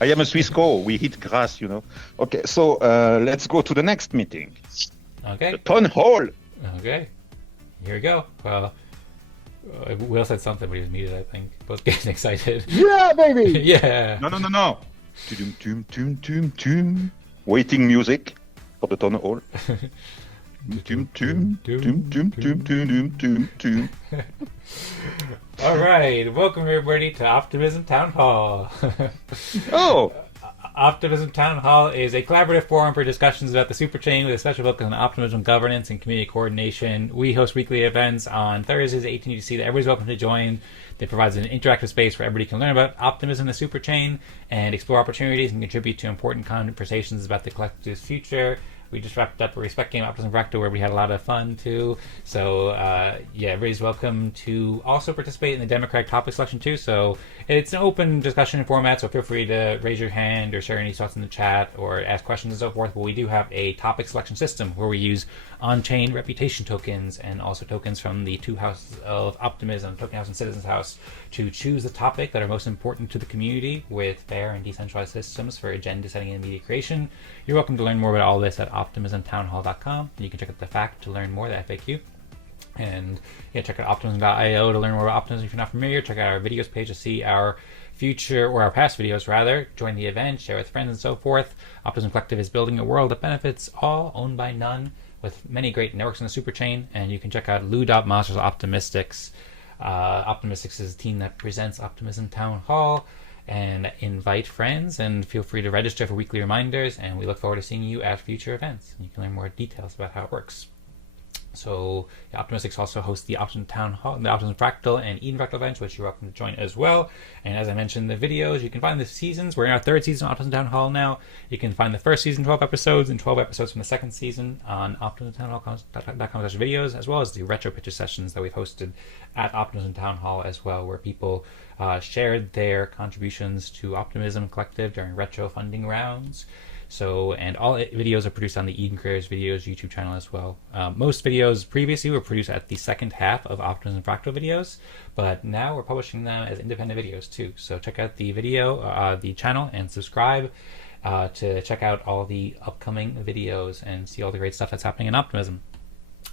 I am a Swiss co. We eat grass, Okay, so let's go to the next meeting. Okay. The town hall. Okay. Here we go. Will said something, but he was muted, I think. Both getting excited. Yeah, baby! Yeah. No. Tum. Waiting music for the town hall. Tum. All right. Welcome, everybody, to Optimism Town Hall. Oh! Optimism Town Hall is a collaborative forum for discussions about the Superchain with a special focus on optimism, governance, and community coordination. We host weekly events on Thursdays at 18 UTC that everybody's welcome to join. It provides an interactive space where everybody can learn about optimism, the Superchain, and explore opportunities and contribute to important conversations about the collective's future. We just wrapped up a Respect game, Optimism Fractal, where we had a lot of fun, too. So, everybody's welcome to also participate in the democratic topic selection, too. So, it's an open discussion format, so feel free to raise your hand or share any thoughts in the chat or ask questions and so forth. But we do have a topic selection system where we use on-chain reputation tokens and also tokens from the two houses of Optimism, Token House and Citizens House, to choose the topic that are most important to the community with fair and decentralized systems for agenda setting and media creation. You're welcome to learn more about all this at optimismtownhall.com. You can check out the FAQ to learn more, the FAQ. And check out optimism.io to learn more about optimism if you're not familiar. Check out our videos page to see our future, or our past videos rather. Join the event, share with friends and so forth. Optimism Collective is building a world that benefits all, owned by none, with many great networks in the Superchain. And you can check out Lou.Monsters Optimistics. Optimystics is a team that presents Optimism Town Hall, and invite friends, and feel free to register for weekly reminders, and we look forward to seeing you at future events. You can learn more details about how it works. So, Optimistics also hosts the Optimism Town Hall, the Optimism Fractal and Eden Fractal events, which you're welcome to join as well. And as I mentioned in the videos, you can find the seasons. We're in our third season of Optimism Town Hall now. You can find the first season, 12 episodes, and 12 episodes from the second season on optimismtownhall.com/videos, as well as the retro pitcher sessions that we've hosted at Optimism Town Hall as well, where people shared their contributions to Optimism Collective during retrofunding rounds. So, and all videos are produced on the Eden Creators Videos YouTube channel as well. Most videos previously were produced at the second half of Optimism Fractal videos, but now we're publishing them as independent videos too. So check out the video, the channel, and subscribe to check out all the upcoming videos and see all the great stuff that's happening in Optimism.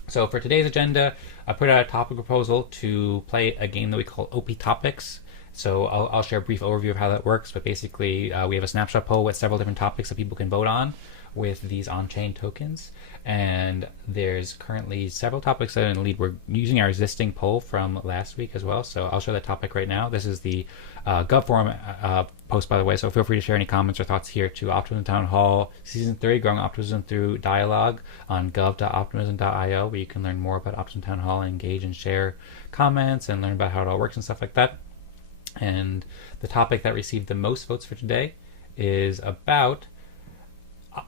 So for today's agenda, I put out a topic proposal to play a game that we call OP Topics. So I'll share a brief overview of how that works, but basically we have a snapshot poll with several different topics that people can vote on with these on-chain tokens. And there's currently several topics that are in the lead. We're using our existing poll from last week as well, so I'll show that topic right now. This is the Gov Forum post, by the way, so feel free to share any comments or thoughts here to Optimism Town Hall Season 3, Growing Optimism Through Dialogue on gov.optimism.io, where you can learn more about Optimism Town Hall and engage and share comments and learn about how it all works and stuff like that. And the topic that received the most votes for today is about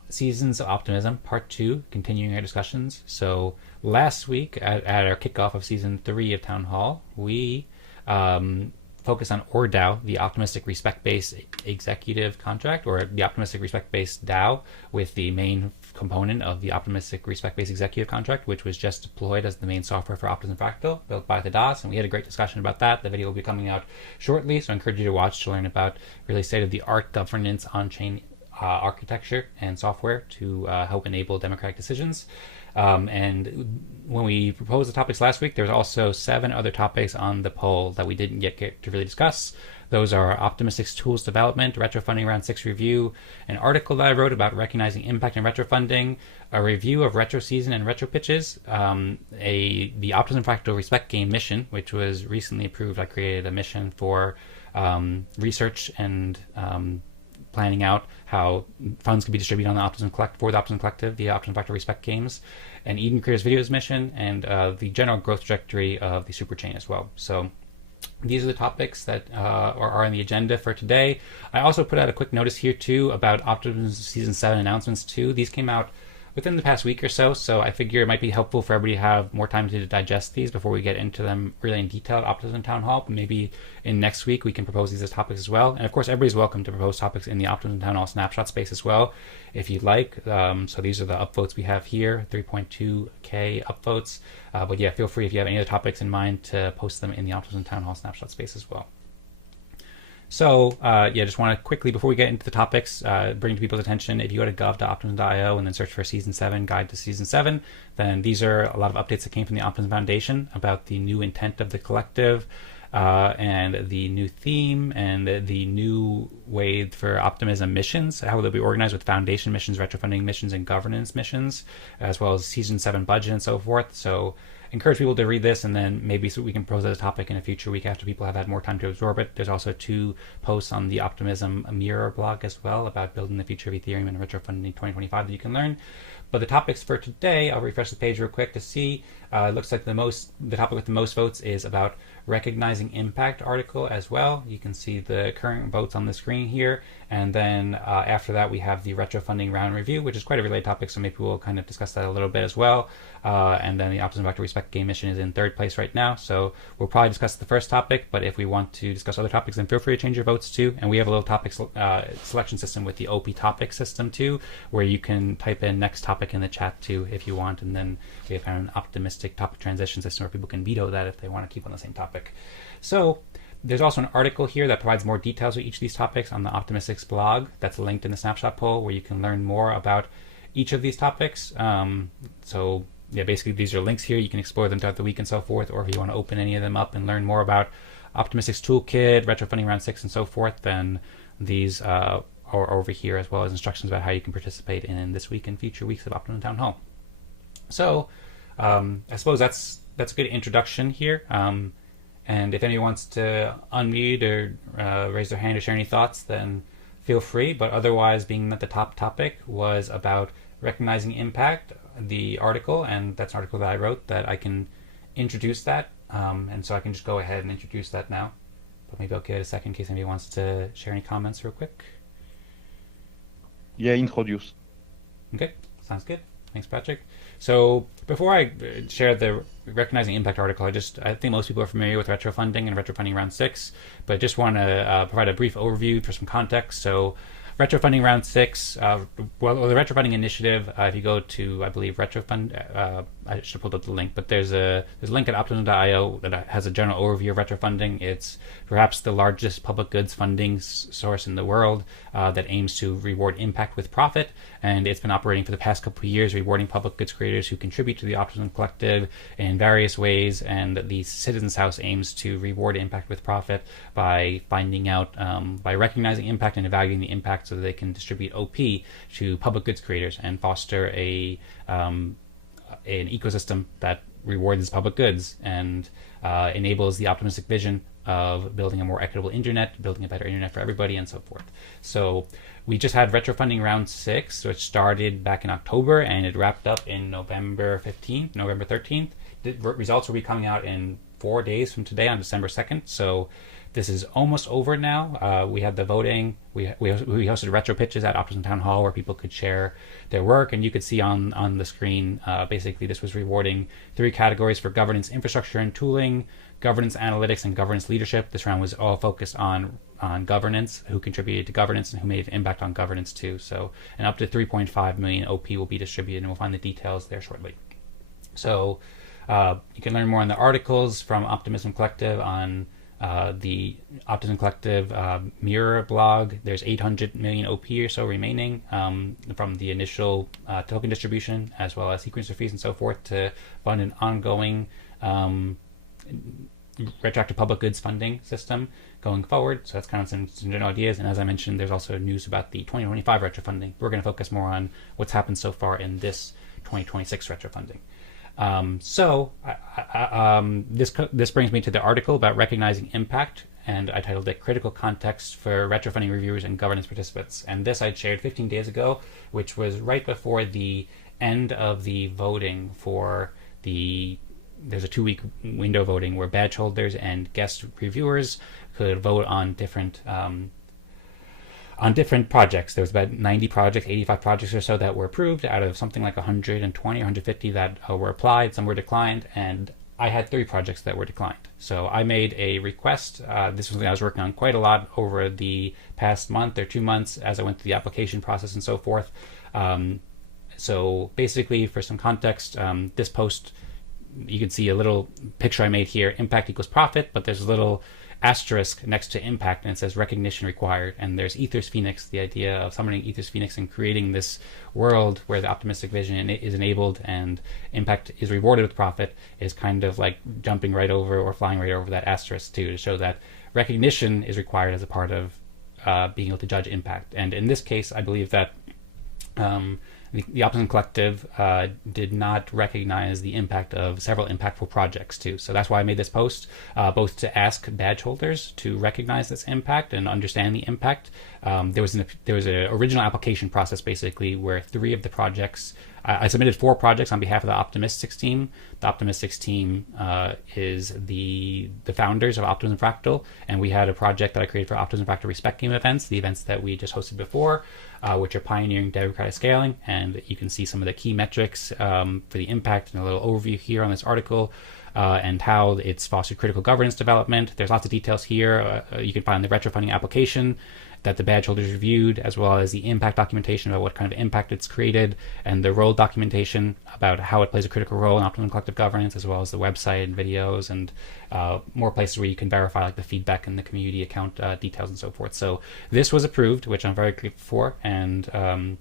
Seasons of Optimism, Part 2, continuing our discussions. So last week, at our kickoff of Season 3 of Town Hall, we focused on ORDAO, the Optimistic Respect-Based Executive Contract, or the Optimistic Respect-Based DAO, with the main component of the Optimistic Respect-Based Executive Contract, which was just deployed as the main software for Optimism Fractal, built by the DOS, and we had a great discussion about that. The video will be coming out shortly, so I encourage you to watch to learn about really state-of-the-art governance on-chain architecture and software to help enable democratic decisions. And when we proposed the topics last week, there's also 7 other topics on the poll that we didn't yet get to really discuss. Those are Optimistics Tools Development, Retrofunding Round 6 Review, an article that I wrote about recognizing impact in retrofunding, a review of retro season and retro pitches, the Optimism Fractal Respect Game mission, which was recently approved. I created a mission for research and planning out how funds could be distributed on the Optimism Collective for the Optimism Collective, the Optimism Fractal Respect Games, and Eden Creators Videos mission, and the general growth trajectory of the Superchain as well. So these are the topics that are on the agenda for today. I also put out a quick notice here too about Optimism Season 7 announcements too. These came out within the past week or so, so I figure it might be helpful for everybody to have more time to digest these before we get into them really in detail at Optimism Town Hall. But maybe in next week we can propose these as topics as well. And of course, everybody's welcome to propose topics in the Optimism Town Hall snapshot space as well, if you'd like. So these are the upvotes we have here, 3.2k upvotes. But yeah, feel free if you have any other topics in mind to post them in the Optimism Town Hall snapshot space as well. So, just want to quickly, before we get into the topics, bring to people's attention, if you go to gov.optimism.io and then search for Season 7, Guide to Season 7, then these are a lot of updates that came from the Optimism Foundation about the new intent of the collective, and the new theme and the new way for Optimism missions, how they'll be organized with foundation missions, retrofunding missions, and governance missions, as well as Season 7 budget and so forth. So encourage people to read this, and then maybe so we can propose as a topic in a future week after people have had more time to absorb it. There's also 2 posts on the Optimism Mirror blog as well about building the future of Ethereum and Retrofunding 2025 that you can learn. But the topics for today, I'll refresh the page real quick to see. It looks like the topic with the most votes is about recognizing impact article as well. You can see the current votes on the screen here. And then after that, we have the retrofunding round review, which is quite a related topic, so maybe we'll kind of discuss that a little bit as well. And then the Optimism Vector Respect game mission is in 3rd place right now, so we'll probably discuss the first topic, but if we want to discuss other topics, then feel free to change your votes too. And we have a little topic selection system with the OP topic system too, where you can type in next topic in the chat too if you want, and then we have kind of an optimistic topic transition system where people can veto that if they want to keep on the same topic. So there's also an article here that provides more details with each of these topics on the Optimistics blog that's linked in the snapshot poll, where you can learn more about each of these topics. So basically these are links here. You can explore them throughout the week and so forth, or if you want to open any of them up and learn more about Optimistics Toolkit, Retrofunding Round 6, and so forth, then these are over here, as well as instructions about how you can participate in this week and future weeks of Optimism Town Hall. So I suppose that's a good introduction here. And if anyone wants to unmute or raise their hand or share any thoughts, then feel free. But otherwise, being that the top topic was about recognizing impact, the article, and that's an article that I wrote, that I can introduce that. And so I can just go ahead and introduce that now. But maybe I'll give it a second in case anybody wants to share any comments real quick. Yeah, introduce. Okay, sounds good. Thanks, Patrick. So before I share the Recognizing Impact article, I think most people are familiar with retrofunding and retrofunding round 6, but I just want to provide a brief overview for some context. So retrofunding round 6, the retrofunding initiative, if you go to, I believe, retrofund, I should pull up the link, but there's a link at optimism.io that has a general overview of retrofunding. It's perhaps the largest public goods funding source in the world that aims to reward impact with profit, and it's been operating for the past couple of years, rewarding public goods creators who contribute to the Optimism Collective in various ways. And the Citizens House aims to reward impact with profit by finding out, by recognizing impact and evaluating the impact so that they can distribute OP to public goods creators and foster an ecosystem that rewards public goods and enables the optimistic vision of building a more equitable internet, building a better internet for everybody, and so forth. So we just had retrofunding round 6, which started back in October, and it wrapped up in November 13th. The results will be coming out in 4 days from today on December 2nd. So this is almost over now. We had the voting. We hosted retro pitches at Optimism Town Hall where people could share their work, and you could see on the screen, basically this was rewarding 3 categories for governance, infrastructure, and tooling, governance analytics, and governance leadership. This round was all focused on governance, who contributed to governance and who made an impact on governance too. So, and up to 3.5 million OP will be distributed, and we'll find the details there shortly. So you can learn more on the articles from Optimism Collective on the Optimism Collective Mirror blog. There's 800 million OP or so remaining from the initial token distribution, as well as sequencer fees and so forth, to fund an ongoing retroactive public goods funding system going forward. So that's kind of some general ideas. And as I mentioned, there's also news about the 2025 retrofunding. We're going to focus more on what's happened so far in this 2026 retrofunding. This brings me to the article about recognizing impact, and I titled it Critical Context for Retrofunding Reviewers and Governance Participants. And this I shared 15 days ago, which was right before the end of the voting for there's a 2-week window voting where badge holders and guest reviewers could vote on different projects. There was about 90 projects, 85 projects or so that were approved out of something like 120 or 150 that were applied. Some were declined, and I had 3 projects that were declined. So I made a request. This was something I was working on quite a lot over the past month or 2 months as I went through the application process and so forth. So basically, for some context, this post, you can see a little picture I made here. Impact equals profit, but there's a little asterisk next to impact, and it says recognition required. And there's Ethers Pheonix, the idea of summoning Ethers Pheonix and creating this world where the optimistic vision is enabled and impact is rewarded with profit, is kind of like jumping right over or flying right over that asterisk too, to show that recognition is required as a part of being able to judge impact. And in this case, I believe that the Optimism Collective did not recognize the impact of several impactful projects too. So that's why I made this post, both to ask badge holders to recognize this impact and understand the impact. There was an original application process basically where 3 of the projects, I submitted 4 projects on behalf of the Optimistics team. The Optimistics team is the founders of Optimism Fractal, and we had a project that I created for Optimism Fractal Respect Game events, the events that we just hosted before, which are pioneering democratic scaling. And you can see some of the key metrics for the impact and a little overview here on this article, and how it's fostered critical governance development. There's lots of details here. You can find the retrofunding application that the badge holders reviewed, as well as the impact documentation about what kind of impact it's created, and the role documentation about how it plays a critical role in Optimism Collective governance, as well as the website and videos, and more places where you can verify like the feedback and the community account details and so forth. So this was approved, which I'm very grateful for, and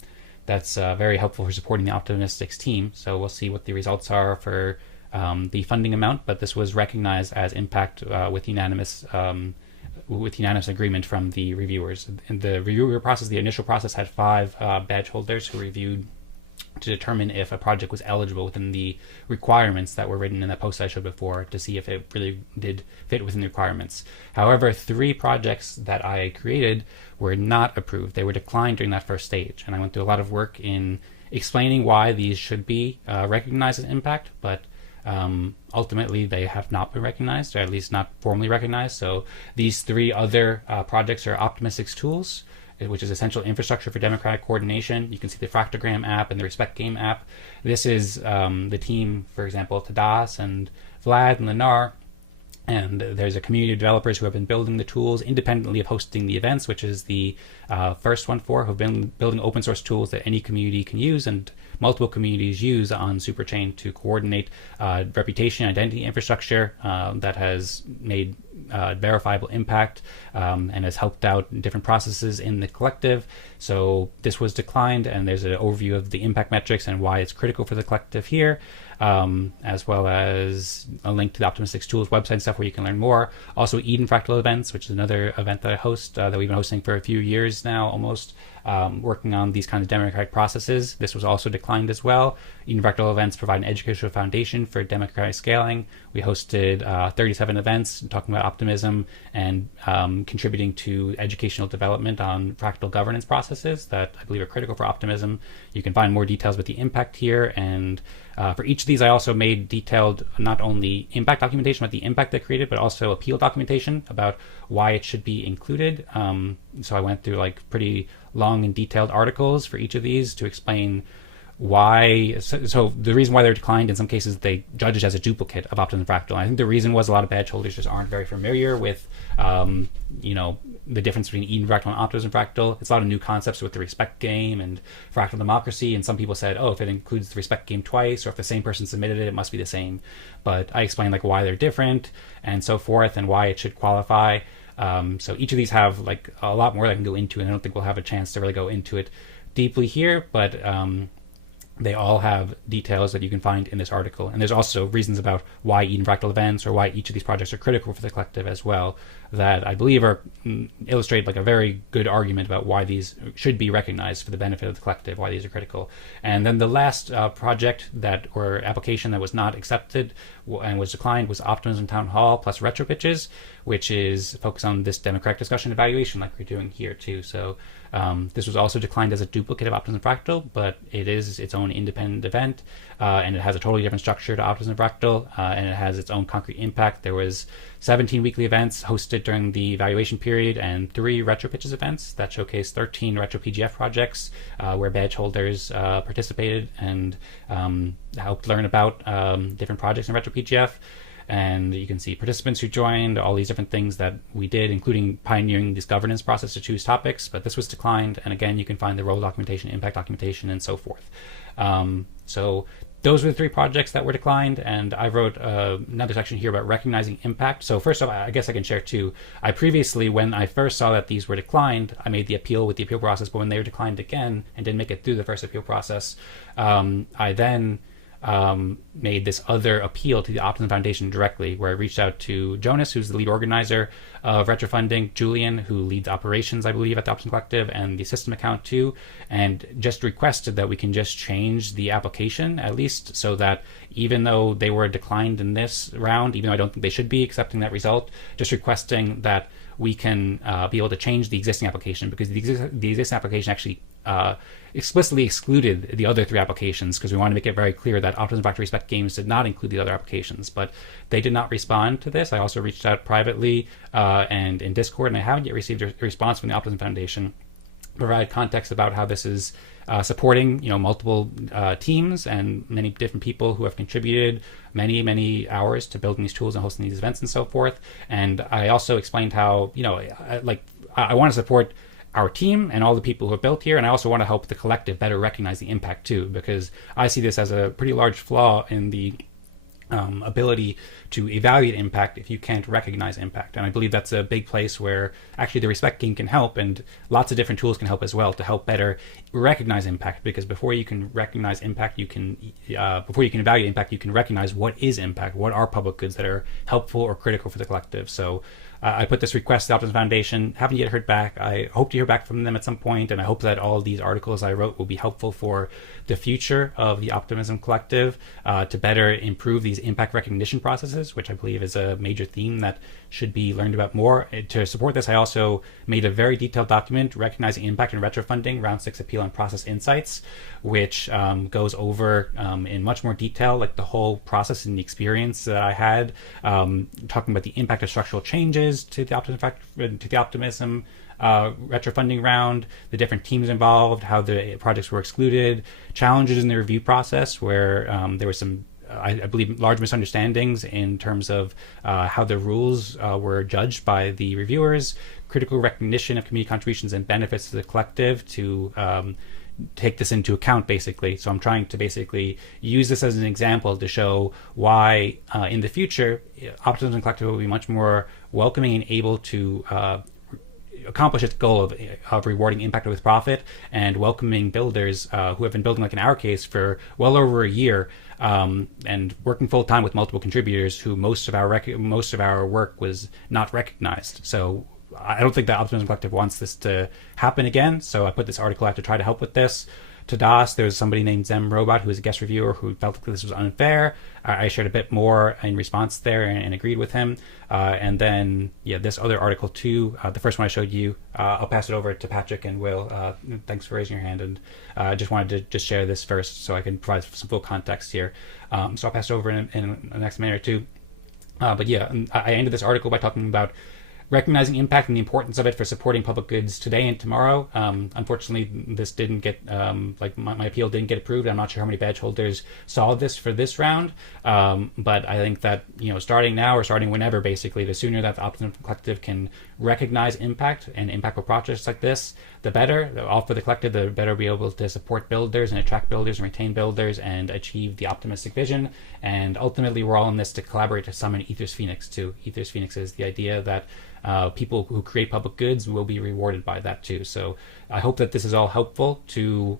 that's very helpful for supporting the Optimistics team. So we'll see what the results are for the funding amount, but this was recognized as impact with unanimous agreement from the reviewers. In the reviewer process, the initial process had 5 badge holders who reviewed to determine if a project was eligible within the requirements that were written in that post I showed before, to see if it really did fit within the requirements. However, 3 projects that I created were not approved. They were declined during that first stage, and I went through a lot of work in explaining why these should be recognized as impact, but ultimately they have not been recognized, or at least not formally recognized. So these 3 other projects are Optimistics Tools, which is essential infrastructure for democratic coordination. You can see the Fractogram app and the Respect Game app. This is the team, for example, Tadas and Vlad and Lenar. And there's a community of developers who have been building the tools independently of hosting the events, which is the first one who've been building open source tools that any community can use and multiple communities use on Superchain to coordinate reputation identity infrastructure that has made verifiable impact and has helped out different processes in the collective. So this was declined, and there's an overview of the impact metrics and why it's critical for the collective here, as well as a link to the Optimistics Tools website and stuff where you can learn more. Also, Eden Fractal events, which is another event that I host, that we've been hosting for a few years now, almost, working on these kinds of democratic processes. This was also declined as well. Eden Fractal events provide an educational foundation for democratic scaling. We hosted 37 events talking about optimism and contributing to educational development on fractal governance processes that I believe are critical for optimism. You can find more details about the impact here, and for each of these I also made detailed not only impact documentation about the impact they created, but also appeal documentation about why it should be included. So I went through like pretty long and detailed articles for each of these to explain why. So the reason why they're declined, in some cases they judge it as a duplicate of Optimism Fractal. And I think the reason was a lot of badge holders just aren't very familiar with the difference between Eden Fractal and Optimism Fractal. It's a lot of new concepts with the Respect Game and Fractal Democracy, and some people said, oh, if it includes the Respect Game twice, or if the same person submitted it, it must be the same. But I explained like why they're different and so forth, and why it should qualify. So each of these have like a lot more that I can go into, and I don't think we'll have a chance to really go into it deeply here, but they all have details that you can find in this article. And there's also reasons about why Eden Fractal events or why each of these projects are critical for the collective as well, that I believe are illustrate like a very good argument about why these should be recognized for the benefit of the collective, why these are critical. And then the last project or application that was not accepted and was declined was Optimism Town Hall plus Retro Pitches, which is focused on this democratic discussion evaluation like we're doing here too. So this was also declined as a duplicate of Optimism Fractal, but it is its own independent event, and it has a totally different structure to Optimism Fractal, and it has its own concrete impact. There was 17 weekly events hosted during the evaluation period and 3 Retro Pitches events that showcased 13 Retro PGF projects where badge holders participated and helped learn about different projects in Retro PGF. And you can see participants who joined, all these different things that we did, including pioneering this governance process to choose topics, but this was declined. And again, you can find the role documentation, impact documentation, and so forth. So those were the 3 projects that were declined, and I wrote another section here about recognizing impact. So first off, I guess I can share too. I previously, when I first saw that these were declined, I made the appeal with the appeal process, but when they were declined again and didn't make it through the first appeal process, I then made this other appeal to the Optimism Foundation directly, where I reached out to Jonas, who's the lead organizer of Retrofunding, Julian, who leads operations, I believe, at the Optimism Collective, and the system account too, and just requested that we can just change the application, at least, so that even though they were declined in this round, even though I don't think they should be accepting that result, just requesting that we can be able to change the existing application, because the existing application actually explicitly excluded the other 3 applications, because we want to make it very clear that Optimism Fractal Respect Games did not include the other applications, but they did not respond to this. I also reached out privately and in Discord, and I haven't yet received a response from the Optimism Foundation. Provide context about how this is supporting, multiple teams and many different people who have contributed many hours to building these tools and hosting these events and so forth. And I also explained how, I want to support our team and all the people who have built here, and I also want to help the collective better recognize the impact too, because I see this as a pretty large flaw in the ability to evaluate impact if you can't recognize impact. And I believe that's a big place where actually the Respect game can help, and lots of different tools can help as well to help better recognize impact, because before you can recognize impact, before you can evaluate impact, you can recognize what is impact, what are public goods that are helpful or critical for the collective. So I put this request to the Optimism Foundation, haven't yet heard back. I hope to hear back from them at some point, and I hope that all of these articles I wrote will be helpful for the future of the Optimism Collective to better improve these impact recognition processes, which I believe is a major theme that should be learned about more. To support this, I also made a very detailed document, Recognizing Impact and Retrofunding, Round 6 Appeal and Process Insights, which goes over in much more detail, like the whole process and the experience that I had, talking about the impact of structural changes to the Optimism retrofunding round, the different teams involved, how the projects were excluded, challenges in the review process where there was some, I believe, large misunderstandings in terms of how the rules were judged by the reviewers, critical recognition of community contributions and benefits to the collective to take this into account, basically. So I'm trying to basically use this as an example to show why in the future Optimism Collective will be much more welcoming and able to accomplish its goal of rewarding impact with profit and welcoming builders who have been building, like in our case, for well over a year and working full time with multiple contributors who most of our work was not recognized. So I don't think that Optimism Collective wants this to happen again. So I put this article out to try to help with this. To DOS, there's somebody named Zem Robot who is a guest reviewer who felt that this was unfair. I shared a bit more in response there and agreed with him. And then, this other article too, the first one I showed you, I'll pass it over to Patrick and Will. Thanks for raising your hand. And I just wanted to just share this first so I can provide some full context here. So I'll pass it over in the next minute or two. I ended this article by talking about recognizing impact and the importance of it for supporting public goods today and tomorrow. Unfortunately, this didn't get, my appeal didn't get approved. I'm not sure how many badge holders saw this for this round. But I think that, starting now or starting whenever, basically, the sooner that the Optimism Collective can recognize impact and impactful projects like this, the better. All for the collective, the better we'll be able to support builders and attract builders and retain builders and achieve the optimistic vision. And ultimately, we're all in this to collaborate to summon Ethos Pheonix too. Ethos Pheonix is the idea that people who create public goods will be rewarded by that too. So I hope that this is all helpful to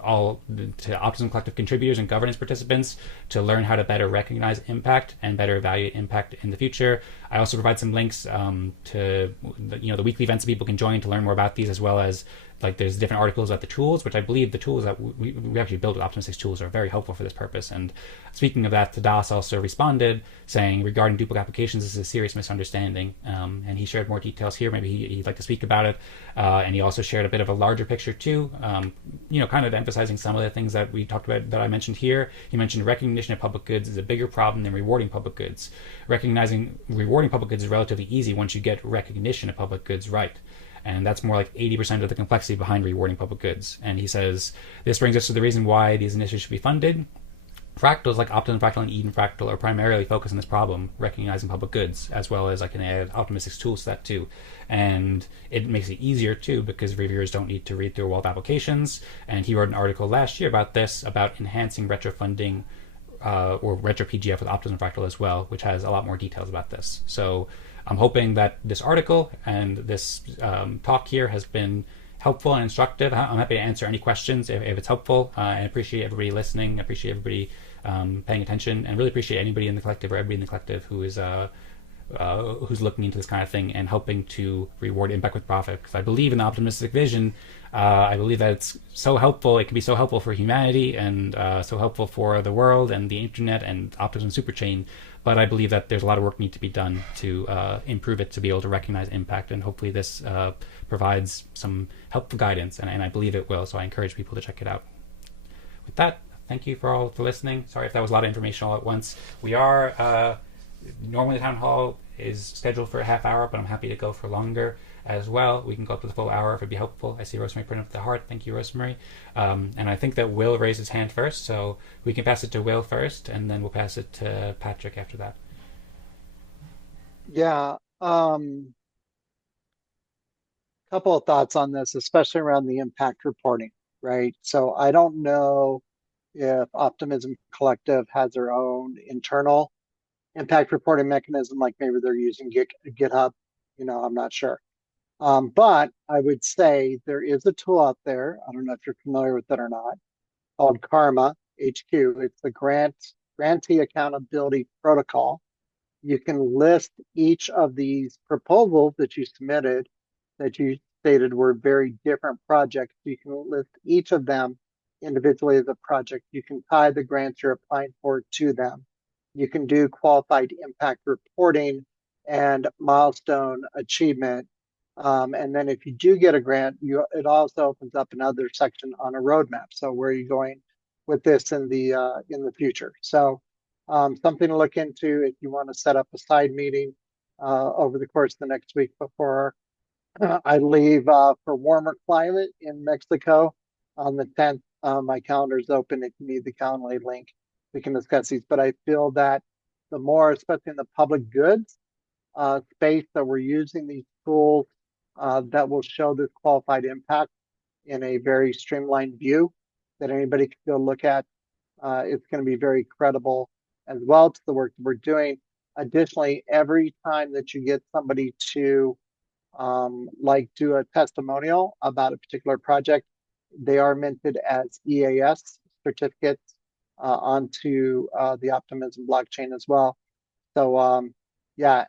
Optimism Collective contributors and governance participants to learn how to better recognize impact and better evaluate impact in the future. I also provide some links to the weekly events that people can join to learn more about these, as well as there's different articles about the tools, which I believe the tools that we actually built with Optimistics tools are very helpful for this purpose. And speaking of that, Tadas also responded saying, regarding duplicate applications, this is a serious misunderstanding. And he shared more details here. Maybe he'd like to speak about it. And he also shared a bit of a larger picture too, kind of emphasizing some of the things that we talked about that I mentioned here. He mentioned recognition of public goods is a bigger problem than rewarding public goods. Rewarding public goods is relatively easy once you get recognition of public goods right. And that's more like 80% of the complexity behind rewarding public goods. And he says, this brings us to the reason why these initiatives should be funded. fractals like Optimism Fractal and Eden Fractal are primarily focused on this problem, recognizing public goods, as well as I can add Optimistics tools to that too. And it makes it easier too because reviewers don't need to read through a wall of applications. And he wrote an article last year about this, about enhancing retrofunding or retro PGF with Optimism Fractal as well, which has a lot more details about this. So I'm hoping that this article and this talk here has been helpful and instructive. I'm happy to answer any questions if it's helpful. I appreciate everybody listening. I appreciate everybody paying attention, and really appreciate anybody in the collective or everybody in the collective who is who's looking into this kind of thing and helping to reward impact with profit. Because I believe in the optimistic vision. I believe that it's so helpful. It can be so helpful for humanity and so helpful for the world and the internet and Optimism Superchain. But I believe that there's a lot of work need to be done to improve it, to be able to recognize impact. And hopefully this provides some helpful guidance, and I believe it will. So I encourage people to check it out. With that, thank you for listening. Sorry if that was a lot of information all at once. We are normally the town hall is scheduled for a half hour, but I'm happy to go for longer as well. We can go up to the full hour if it'd be helpful. I see Rosmari putting up the heart. Thank you, Rosmari. And I think that Will raised his hand first, so we can pass it to Will first, and then we'll pass it to Patrick after that. Yeah, couple of thoughts on this, especially around the impact reporting, right? So I don't know if Optimism Collective has their own internal impact reporting mechanism, like maybe they're using GitHub, I'm not sure. But I would say there is a tool out there, I don't know if you're familiar with it or not, called Karma HQ. It's the Grantee Accountability Protocol. You can list each of these proposals that you submitted that you stated were very different projects. You can list each of them individually as a project. You can tie the grants you're applying for to them. You can do qualified impact reporting and milestone achievement. And then if you do get a grant, it also opens up another section on a roadmap. So where are you going with this in the future? So something to look into if you want to set up a side meeting over the course of the next week before I leave for warmer climate in Mexico on the 10th. My calendar is open. If you need the Calendly link, we can discuss these. But I feel that the more, especially in the public goods space, that we're using these tools that will show this qualified impact in a very streamlined view that anybody can go look at. It's going to be very credible as well to the work that we're doing. Additionally, every time that you get somebody to do a testimonial about a particular project, they are minted as EAS certificates onto the Optimism blockchain as well. So yeah,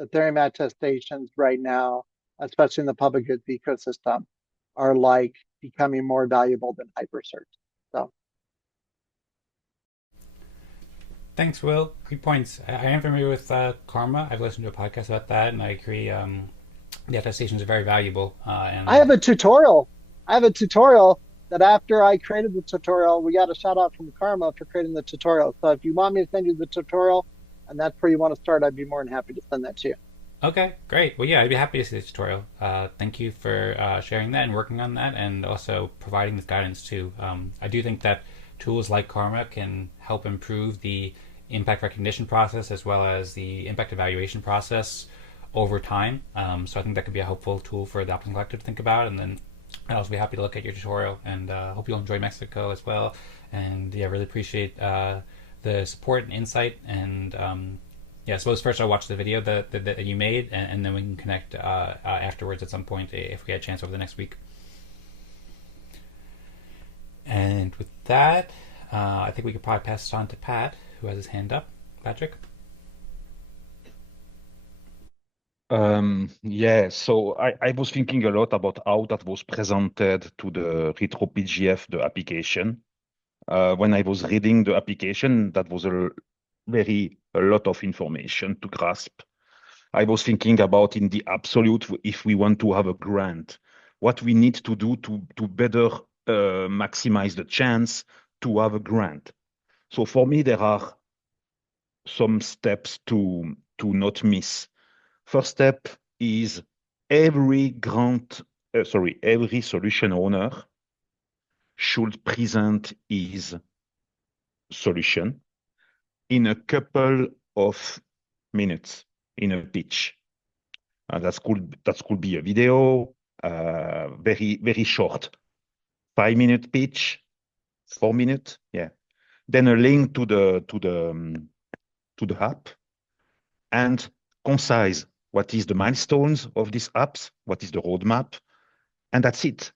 Ethereum attestations right now, especially in the public goods ecosystem, are like becoming more valuable than hypercert. So Thanks, Will. Great points. I am familiar with Karma. I've listened to a podcast about that, and I agree. The attestations are very valuable. And I have a tutorial. That after I created the tutorial, we got a shout out from Karma for creating the tutorial. So if you want me to send you the tutorial and that's where you want to start, I'd be more than happy to send that to you. Okay, great. Well, yeah, I'd be happy to see the tutorial. Thank you for sharing that and working on that, and also providing this guidance too. I do think that tools like Karma can help improve the impact recognition process as well as the impact evaluation process over time. So I think that could be a helpful tool for the Optimism Collective to think about. And then I'd also be happy to look at your tutorial, and hope you'll enjoy Mexico as well. And yeah, really appreciate the support and insight. And yeah, I suppose first I'll watch the video that you made, and then we can connect afterwards at some point if we get a chance over the next week. And with that, I think we could probably pass this on to Pat, who has his hand up. Patrick? Yeah, so I was thinking a lot about how that was presented to the Retro PGF, the application. When I was reading the application, that was a lot of information to grasp. I was thinking about in the absolute, if we want to have a grant, what we need to do to better maximize the chance to have a grant. So for me, there are some steps to not miss. First step is every solution owner should present his solution in a couple of minutes in a pitch. That could be a video, very, very short, 5-minute pitch, 4 minutes, yeah. Then a link to the app and concise. What is the milestones of these apps? What is the roadmap? And that's it.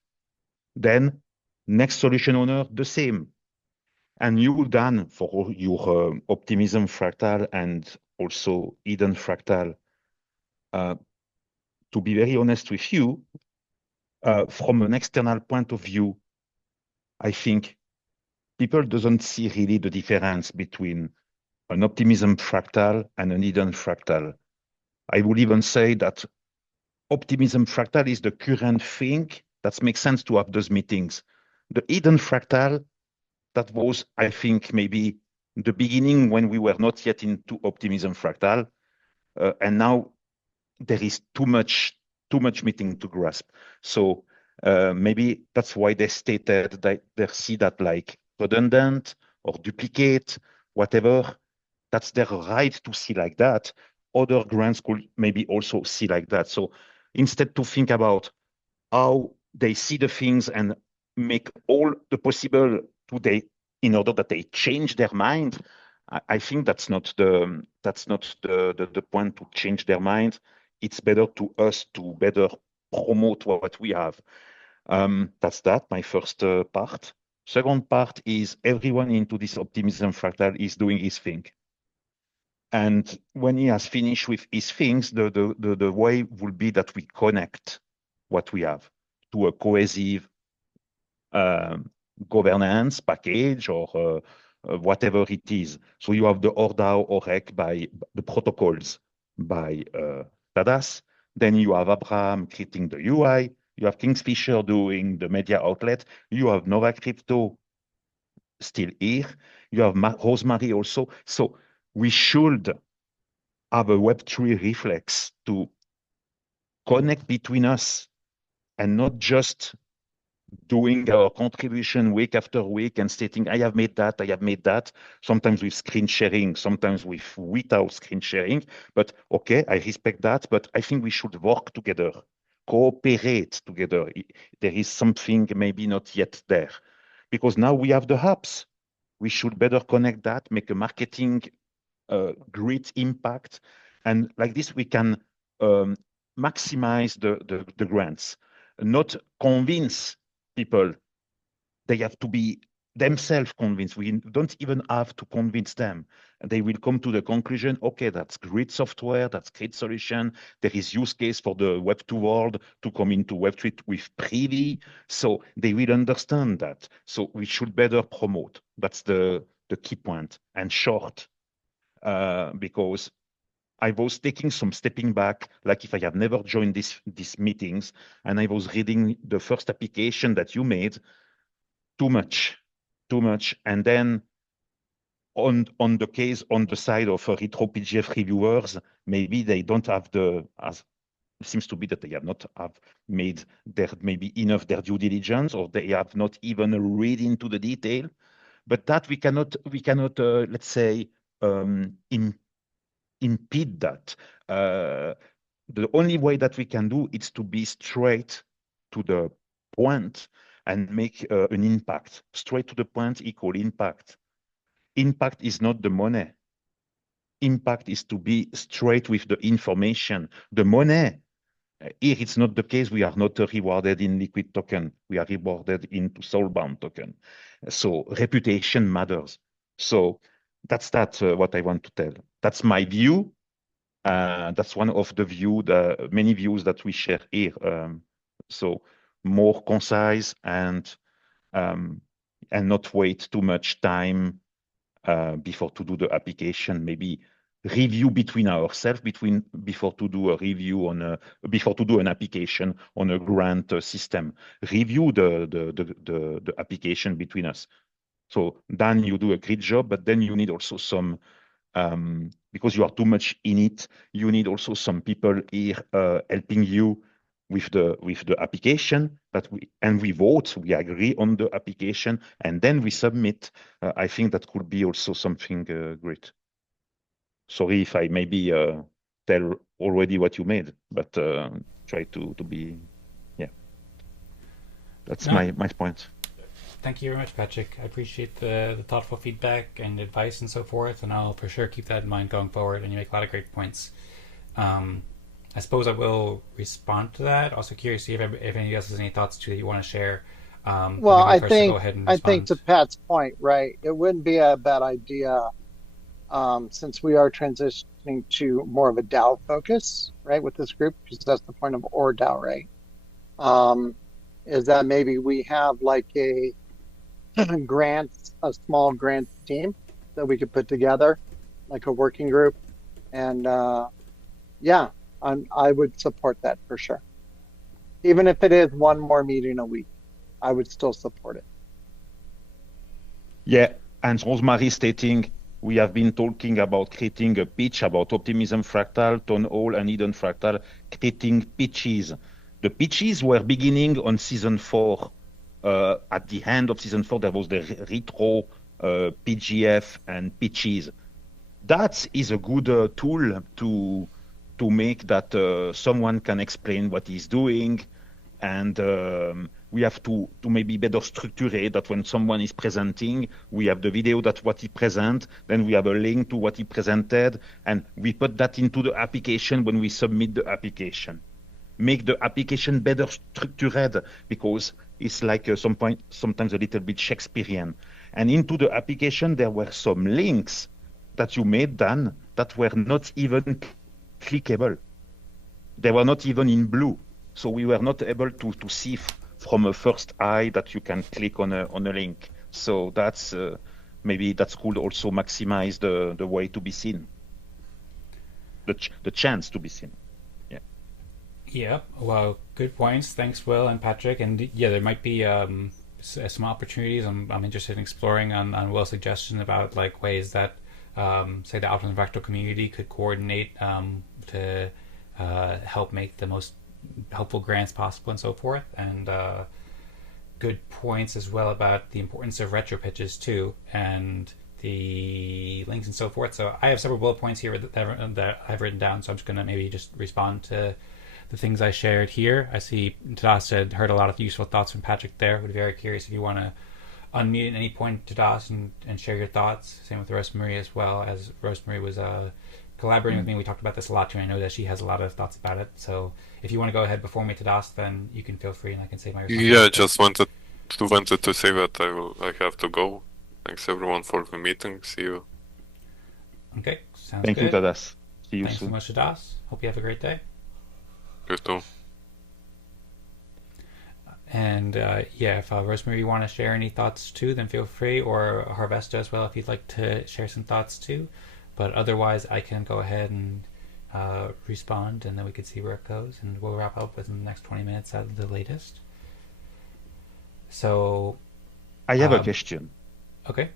Then next solution owner, the same. And you done for your Optimism Fractal and also Eden Fractal. To be very honest with you, from an external point of view, I think people doesn't see really the difference between an Optimism Fractal and an Eden Fractal. I would even say that Optimism Fractal is the current thing that makes sense to have those meetings. The Eden Fractal, that was, I think, maybe the beginning when we were not yet into Optimism Fractal. And now there is too much meeting to grasp. So maybe that's why they stated that they see that like redundant or duplicate, whatever. That's their right to see like that. Other grants could maybe also see like that. So instead to think about how they see the things and make all the possible today in order that they change their mind, I think that's not the point to change their mind. It's better to us to better promote what we have. That's my first part. Second part is everyone into this Optimism Fractal is doing his thing. And when he has finished with his things, the way will be that we connect what we have to a cohesive governance package or whatever it is. So you have the ORDAO OREC by the protocols by Tadas. Then you have Abraham creating the UI. You have Kingfisher doing the media outlet. You have Nova Crypto still here. You have Rosmari also. So we should have a Web3 reflex to connect between us and not just doing our contribution week after week and stating, I have made that, sometimes with screen sharing, sometimes without screen sharing. But okay, I respect that, but I think we should work together, cooperate together. There is something maybe not yet there. Because now we have the hubs. We should better connect that, make a marketing great impact. And like this, we can maximize the grants, not convince people. They have to be themselves convinced. We don't even have to convince them. They will come to the conclusion, okay, that's great software, that's great solution. There is use case for the Web2 world to come into Web3 with Privy. So they will understand that. So we should better promote. That's the key point. And short, because I was taking some stepping back, like if I had never joined these meetings, and I was reading the first application that you made, too much. And then on the case, on the side of retro PGF reviewers, maybe they don't have it seems to be that they have not made maybe enough their due diligence, or they have not even read into the detail. But that we cannot let's say, impede that. The only way that we can do is to be straight to the point and make an impact. Straight to the point equal impact. Impact is not the money. Impact is to be straight with the information. The money, here it's not the case. We are not rewarded in liquid token. We are rewarded into soulbound token. So reputation matters. So that's what I want to tell. That's my view. That's one of the many views that we share here. So more concise and not wait too much time before to do the application. Maybe review between ourselves before to do a review before to do an application on a grant system. Review the application between us. So Dan, you do a great job, but then you need also some. Because you are too much in it, you need also some people here helping you with the application we vote, we agree on the application, and then we submit. I think that could be also something great. Sorry if I maybe tell already what you made, but try to be, yeah. That's my point. Thank you very much, Patrick. I appreciate the thoughtful feedback and advice and so forth, and I'll for sure keep that in mind going forward. And you make a lot of great points. I suppose I will respond to that. Also curious to see if any of us has any thoughts too that you want to share. Well, I think to Pat's point, right, it wouldn't be a bad idea, since we are transitioning to more of a DAO focus, right, with this group, because that's the point of or DAO, right? Is that maybe we have like a small grant team that we could put together, like a working group, and yeah, I would support that for sure. Even if it is one more meeting a week, I would still support it. Yeah, and Rosmari stating, we have been talking about creating a pitch about Optimism Fractal, Town Hall, and Hidden Fractal, creating pitches. The pitches were beginning on season 4. At the end of season 4, there was the retro PGF and pitches. That is a good tool to make that someone can explain what he's doing, and we have to maybe better structure it, that when someone is presenting, we have the video that what he present, then we have a link to what he presented, and we put that into the application when we submit the application. Make the application better structured, because it's like sometimes a little bit Shakespearean. And into the application, there were some links that you made, Dan, that were not even clickable. They were not even in blue. So we were not able to see from a first eye that you can click on a link. So that's maybe that could also maximize the way to be seen, the chance to be seen. Yeah. Yeah. Well, good points. Thanks, Will and Patrick. And yeah, there might be some opportunities I'm interested in exploring on Will's suggestion about like ways that say the Optimism Fractal community could coordinate to help make the most helpful grants possible and so forth, and good points as well about the importance of retro pitches too, and the links and so forth. So I have several bullet points here that I've written down, so I'm just going to maybe just respond to the things I shared here. I see Tadas had heard a lot of useful thoughts from Patrick there. Would be very curious if you want to unmute at any point, Tadas, and share your thoughts. Same with Rosmari as well, as Rosmari was collaborating with me. We talked about this a lot too, and I know that she has a lot of thoughts about it. So if you want to go ahead before me, Tadas, then you can feel free, and I can say my response. Yeah, I just wanted to say that I have to go. Thanks everyone for the meeting. See you. Okay, sounds Thank good. you, Tadas. See you Thanks soon. so much, Tadas. Hope you have a great day. You too. And yeah, if Rosmari, you want to share any thoughts too, then feel free, or Harvesta as well if you'd like to share some thoughts too. But otherwise, I can go ahead and respond, and then we can see where it goes, and we'll wrap up within the next 20 minutes at the latest. So I have a question. Okay.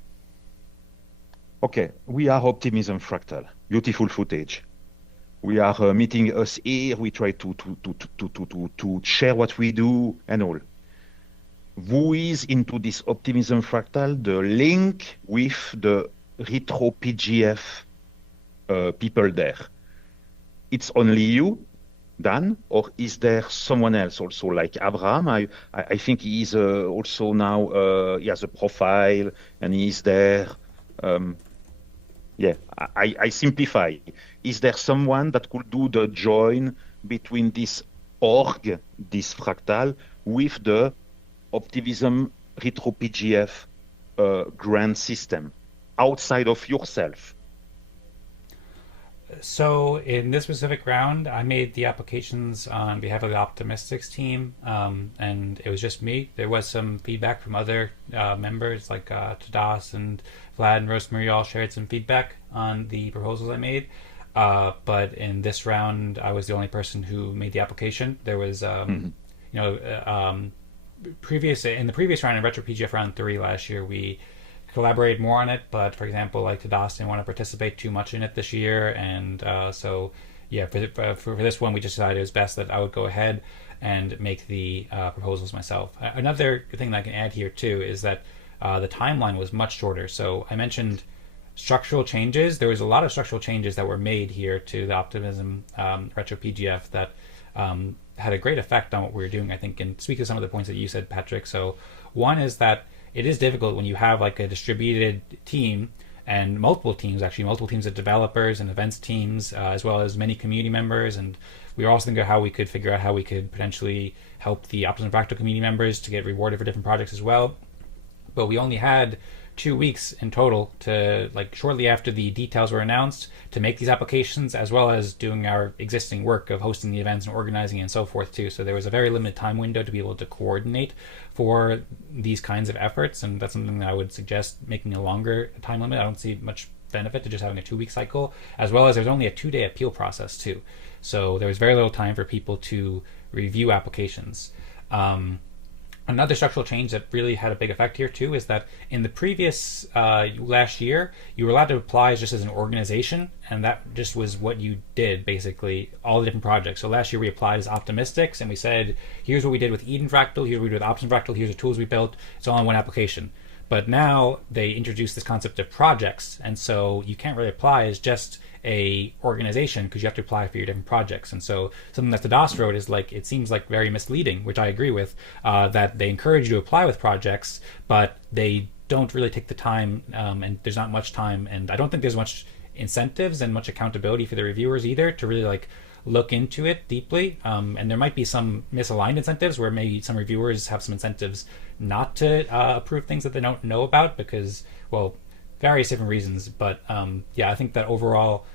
Okay, we are Optimism Fractal. Beautiful footage. We are meeting us here. We try to share what we do and all. Who is into this Optimism Fractal? The link with the retro PGF people there. It's only you, Dan, or is there someone else also like Abraham? I think he is also now, he has a profile and he is there. Yeah, I simplify. Is there someone that could do the join between this org, this fractal, with the Optimism Retro PGF grant system outside of yourself? So in this specific round, I made the applications on behalf of the Optimistics team, and it was just me. There was some feedback from other members, like Tadas and Vlad and Rosmari all shared some feedback on the proposals I made. But in this round, I was the only person who made the application. There was, in the previous round, in Retro PGF round 3 last year, we collaborate more on it, but for example, like Tadas didn't want to participate too much in it this year, and so yeah, for this one we just decided it was best that I would go ahead and make the proposals myself. Another thing that I can add here too is that the timeline was much shorter. So I mentioned structural changes. There was a lot of structural changes that were made here to the Optimism Retro PGF that had a great effect on what we were doing, I think, and speak to some of the points that you said, Patrick. So one is that it is difficult when you have like a distributed team and multiple teams of developers and events teams, as well as many community members. And we were also thinking how we could figure out how we could potentially help the Optimism Fractal community members to get rewarded for different projects as well. But we only had 2 weeks in total to, like, shortly after the details were announced, to make these applications, as well as doing our existing work of hosting the events and organizing and so forth too. So there was a very limited time window to be able to coordinate for these kinds of efforts, and that's something that I would suggest making a longer time limit. I don't see much benefit to just having a 2-week cycle, as well as there's only a 2-day appeal process too. So there was very little time for people to review applications. Another structural change that really had a big effect here too is that in the previous last year, you were allowed to apply just as an organization, and that just was what you did, basically, all the different projects. So last year we applied as Optimistics, and we said, here's what we did with Eden Fractal, here's what we did with Optimism Fractal, here's the tools we built, it's all in one application. But now they introduced this concept of projects, and so you can't really apply as just a organization because you have to apply for your different projects. And so something that Tadas wrote is like, it seems like very misleading, which I agree with, that they encourage you to apply with projects, but they don't really take the time, and there's not much time, and I don't think there's much incentives and much accountability for the reviewers either to really like look into it deeply. And there might be some misaligned incentives where maybe some reviewers have some incentives not to approve things that they don't know about because, well, various different reasons. But yeah, I think that overall,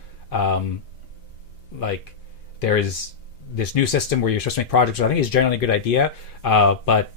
like, there is this new system where you're supposed to make projects, which I think is generally a good idea. But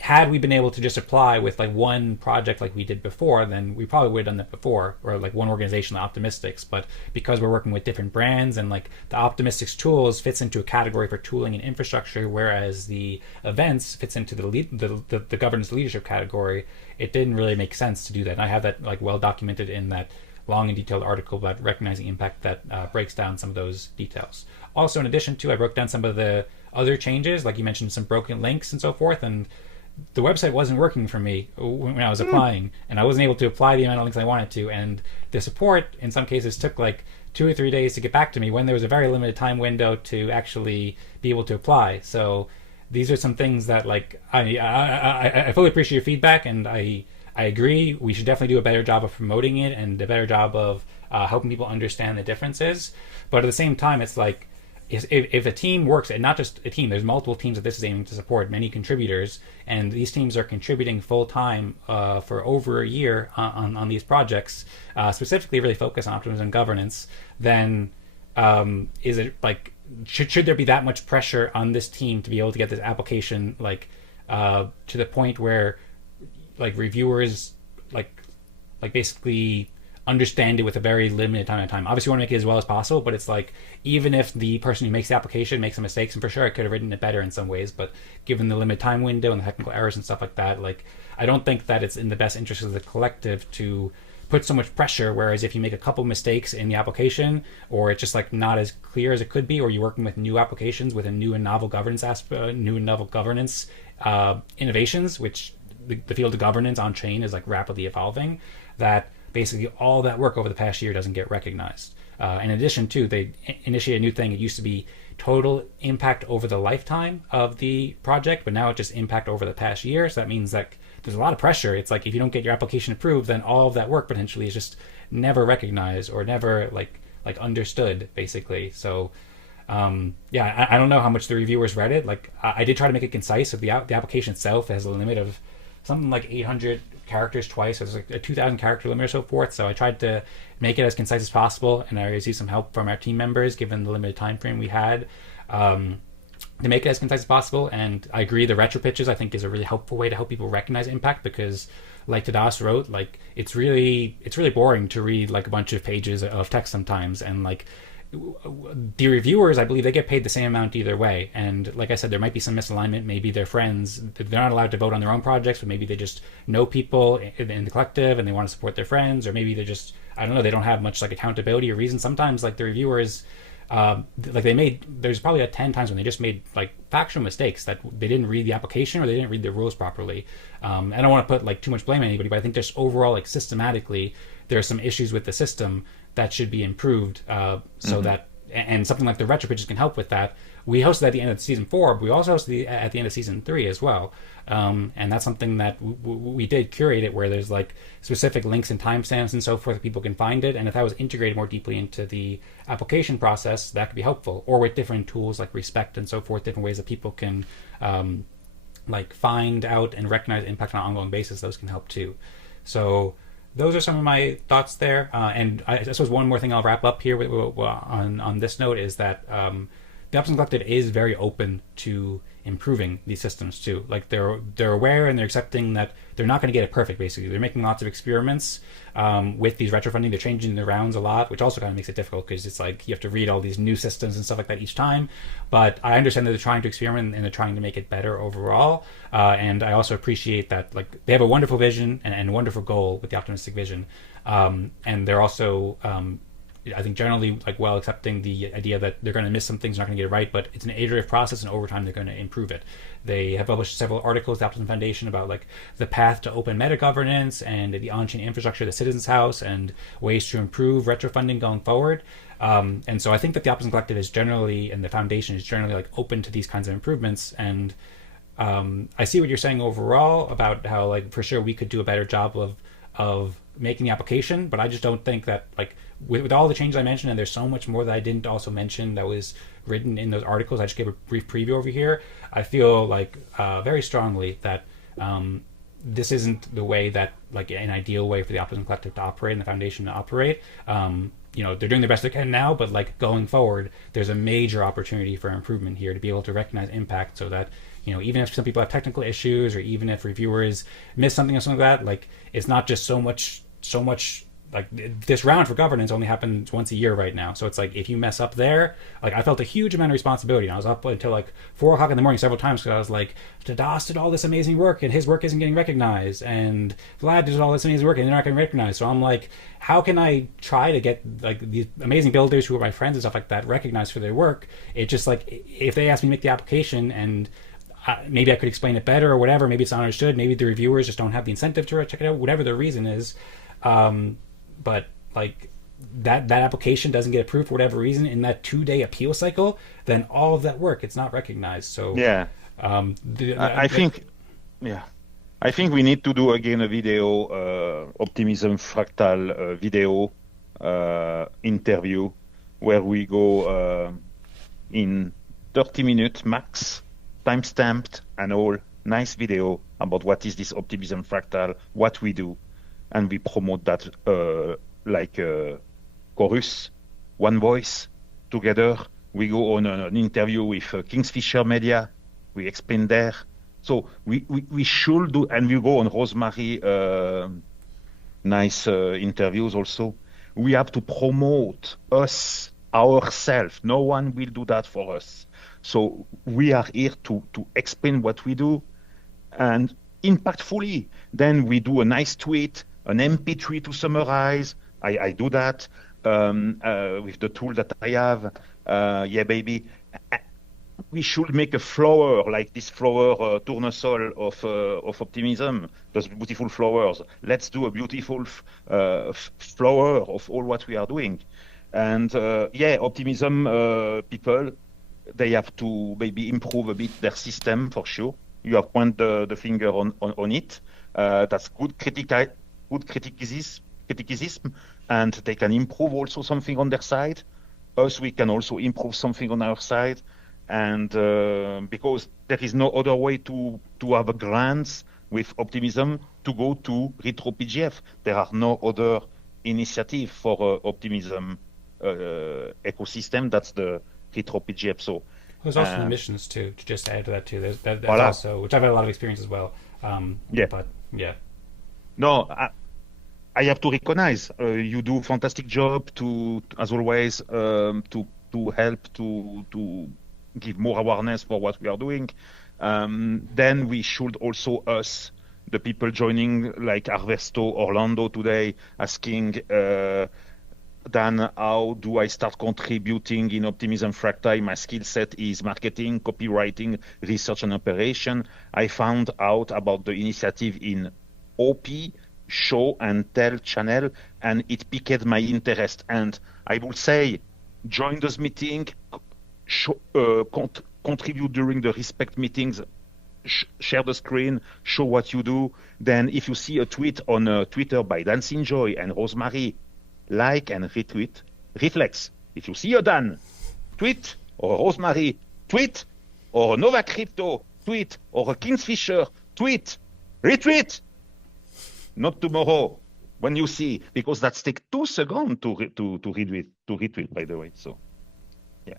had we been able to just apply with like one project like we did before, then we probably would have done that before, or like one organization, the Optimistics. But because we're working with different brands, and like the Optimistics tools fits into a category for tooling and infrastructure, whereas the events fits into the governance leadership category, it didn't really make sense to do that. And I have that like well documented in that long and detailed article about recognizing impact that breaks down some of those details. Also, in addition to, I broke down some of the other changes, like you mentioned some broken links and so forth, and the website wasn't working for me when I was applying, and I wasn't able to apply the amount of links I wanted to, and the support in some cases took like 2 or 3 days to get back to me when there was a very limited time window to actually be able to apply. So these are some things that, like, I fully appreciate your feedback, and I agree we should definitely do a better job of promoting it and a better job of helping people understand the differences. But at the same time, it's like, if a team works, and not just a team, there's multiple teams that this is aiming to support, many contributors, and these teams are contributing full time for over a year on these projects, specifically really focused on optimism and governance, then is it like, should there be that much pressure on this team to be able to get this application like to the point where like reviewers like basically understand it with a very limited amount of time? Obviously, we want to make it as well as possible, but it's like, even if the person who makes the application makes some mistakes, and for sure I could have written it better in some ways, but given the limited time window and the technical errors and stuff like that, like, I don't think that it's in the best interest of the collective to put so much pressure. Whereas if you make a couple mistakes in the application, or it's just like not as clear as it could be, or you're working with new applications with a new and novel governance innovations, which the field of governance on chain is like rapidly evolving, that basically all that work over the past year doesn't get recognized. In addition to, they initiate a new thing. It used to be total impact over the lifetime of the project, but now it's just impact over the past year. So that means that there's a lot of pressure. It's like, if you don't get your application approved, then all of that work potentially is just never recognized or never like understood, basically. So yeah, I don't know how much the reviewers read it. Like, I did try to make it concise. So the application itself has a limit of something like 800 characters twice. So there's like a 2,000 character limit or so forth. So I tried to make it as concise as possible, and I received some help from our team members given the limited time frame we had to make it as concise as possible. And I agree, the retro pitches I think is a really helpful way to help people recognize impact, because like Tadas wrote, like, it's really boring to read like a bunch of pages of text sometimes, and like the reviewers, I believe they get paid the same amount either way. And like I said, there might be some misalignment. Maybe their friends, they're not allowed to vote on their own projects, but maybe they just know people in the collective and they want to support their friends, or maybe they just, I don't know, they don't have much like accountability or reason. Sometimes like the reviewers, there's probably 10 times when they just made like factual mistakes that they didn't read the application or they didn't read the rules properly. I don't want to put like too much blame on anybody, but I think just overall, like systematically, there are some issues with the system that should be improved, so that, and something like the retro pitches can help with that. We hosted at the end of season 4, but we also hosted at the end of season 3 as well. And that's something that we did curate it, where there's like specific links and timestamps and so forth that people can find it. And if that was integrated more deeply into the application process, that could be helpful. Or with different tools like Respect and so forth, different ways that people can like find out and recognize impact on an ongoing basis, those can help too. So those are some of my thoughts there. And I suppose one more thing I'll wrap up here with, on this note is that the Optimism Collective is very open to improving these systems too. Like they're aware and they're accepting that they're not going to get it perfect. Basically, they're making lots of experiments with these retrofunding. They're changing the rounds a lot, which also kind of makes it difficult because it's like you have to read all these new systems and stuff like that each time. But I understand that they're trying to experiment and they're trying to make it better overall. And I also appreciate that like they have a wonderful vision and a wonderful goal with the optimistic vision. And they're also I think generally like well accepting the idea that they're going to miss some things, not going to get it right, but it's an iterative process, and over time they're going to improve it. They have published several articles, the Optimism Foundation, about like the path to open meta governance and the on-chain infrastructure, the Citizens House, and ways to improve retrofunding going forward. And so I think that the Optimism Collective is generally, and the foundation is generally like open to these kinds of improvements. And I see what you're saying overall about how like for sure we could do a better job of making the application, but I just don't think that like with all the changes I mentioned, and there's so much more that I didn't also mention that was written in those articles, I just gave a brief preview over here. I feel like very strongly that this isn't the way that like an ideal way for the Optimism Collective to operate and the foundation to operate. They're doing the best they can now, but like going forward, there's a major opportunity for improvement here to be able to recognize impact, so that even if some people have technical issues, or even if reviewers miss something or something like that, like it's not just so much like this round for governance only happens once a year right now. So it's like if you mess up there, like I felt a huge amount of responsibility. And I was up until like 4 o'clock in the morning several times because I was like, Dadas did all this amazing work and his work isn't getting recognized, and Vlad did all this amazing work and they're not getting recognized. So I'm like, how can I try to get like these amazing builders who are my friends and stuff like that recognized for their work? It's just like if they ask me to make the application and maybe I could explain it better or whatever, maybe it's not understood, maybe the reviewers just don't have the incentive to check it out, whatever the reason is. But like that application doesn't get approved for whatever reason in that 2-day appeal cycle, then all of that work, it's not recognized. So yeah, I think we need to do again a video, Optimism Fractal video interview, where we go in 30 minutes max, time-stamped and all, nice video about what is this Optimism Fractal, what we do. And we promote that like a chorus, one voice, together. We go on an interview with Kingfisher Media. We explain there. So we should do, and we go on Rosmari, nice interviews also. We have to promote us, ourselves. No one will do that for us. So we are here to explain what we do, and impactfully. Then we do a nice tweet, an MP3 to summarize. I do that with the tool that I have. Yeah, baby. We should make a flower like this flower tournesol of optimism. Those beautiful flowers. Let's do a beautiful flower of all what we are doing. And optimism people, they have to maybe improve a bit their system for sure. You have pointed the finger on it. That's good criticism, and they can improve also something on their side. Us, we can also improve something on our side, and because there is no other way to have a grants with optimism to go to RetroPGF. There are no other initiative for optimism ecosystem. That's the RetroPGF. So there's also the missions too. To just add to that too, that's voilà. Also, which I've had a lot of experience as well. But yeah. No, I have to recognize you do a fantastic job to, as always, to help to give more awareness for what we are doing. Then we should also us, the people joining like Hernesto, Orlando today, asking then how do I start contributing in Optimism Fractal? My skill set is marketing, copywriting, research and operation. I found out about the initiative in OP, show and tell channel, and it piqued my interest. And I would say, join this meeting, contribute during the respect meetings, share the screen, show what you do. Then if you see a tweet on Twitter by Dancing Joy and Rosmari, like and retweet. Reflex. If you see a Dan, tweet, or a Rosmari, tweet, or a Nova Crypto, tweet, or a Kingsfisher, tweet, retweet. Not tomorrow, when you see, because that takes 2 seconds to retweet, by the way. So, yeah.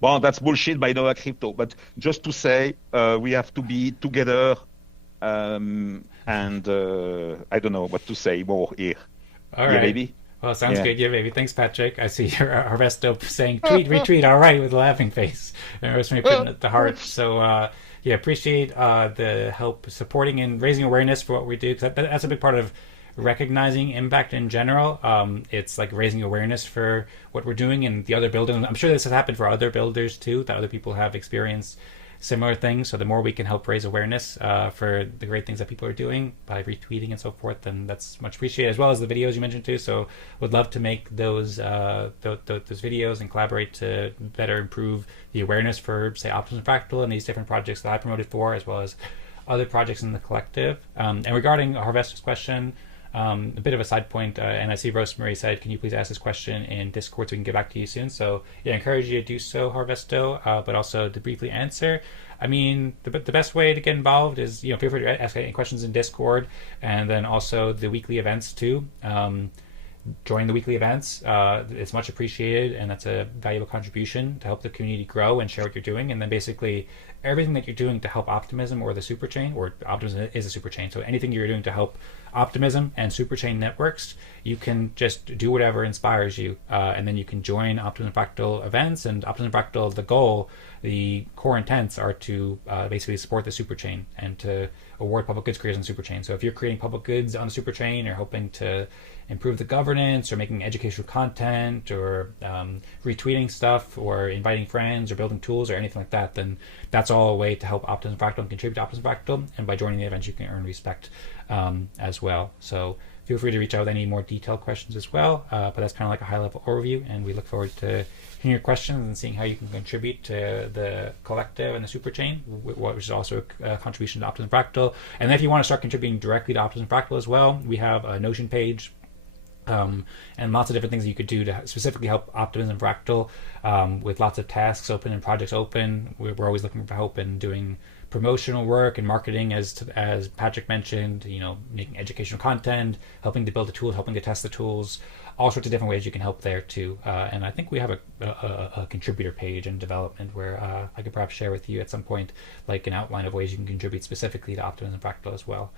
Well, that's bullshit by Nova Crypto, but just to say, we have to be together, and I don't know what to say more here. All right. Yeah, baby. Well, sounds good. Yeah, baby. Thanks, Patrick. I see your Hernesto saying tweet, retweet, all right, with a laughing face. And Rosemary putting the heart. So, yeah, appreciate the help supporting and raising awareness for what we do. That's a big part of recognizing impact in general. It's like raising awareness for what we're doing and the other builders. I'm sure this has happened for other builders too, that other people have experienced similar things. So the more we can help raise awareness for the great things that people are doing by retweeting and so forth, then that's much appreciated, as well as the videos you mentioned too. So would love to make those videos and collaborate to better improve the awareness for, say, Optimism Fractal and these different projects that I promoted for, as well as other projects in the collective. And regarding Harvester's question, a bit of a side point, and I see Rosmari said, can you please ask this question in Discord so we can get back to you soon? So yeah, I encourage you to do so, Harvesto, but also to briefly answer. I mean, the best way to get involved is, feel free to ask any questions in Discord, and then also the weekly events too. Join the weekly events. It's much appreciated, and that's a valuable contribution to help the community grow and share what you're doing. And then basically everything that you're doing to help Optimism or the Superchain, or Optimism is a Superchain, so anything you're doing to help Optimism and Superchain networks, you can just do whatever inspires you, and then you can join Optimism Fractal events. And Optimism Fractal, the goal, the core intents are to basically support the Superchain and to award public goods creators on Superchain. So if you're creating public goods on the Superchain, or hoping to improve the governance, or making educational content, or retweeting stuff, or inviting friends, or building tools, or anything like that, then that's all a way to help Optimism Fractal and contribute to Optimism Fractal. And by joining the event, you can earn respect as well. So feel free to reach out with any more detailed questions as well. But that's kind of like a high-level overview, and we look forward to hearing your questions and seeing how you can contribute to the collective and the Superchain, which is also a contribution to Optimism Fractal. And then if you want to start contributing directly to Optimism Fractal as well, we have a Notion page, and lots of different things you could do to specifically help Optimism Fractal, with lots of tasks open and projects open. We're always looking for help in doing promotional work and marketing, as Patrick mentioned, making educational content, helping to build the tools, helping to test the tools, all sorts of different ways you can help there too. And I think we have a contributor page in development where I could perhaps share with you at some point, like an outline of ways you can contribute specifically to Optimism Fractal as well.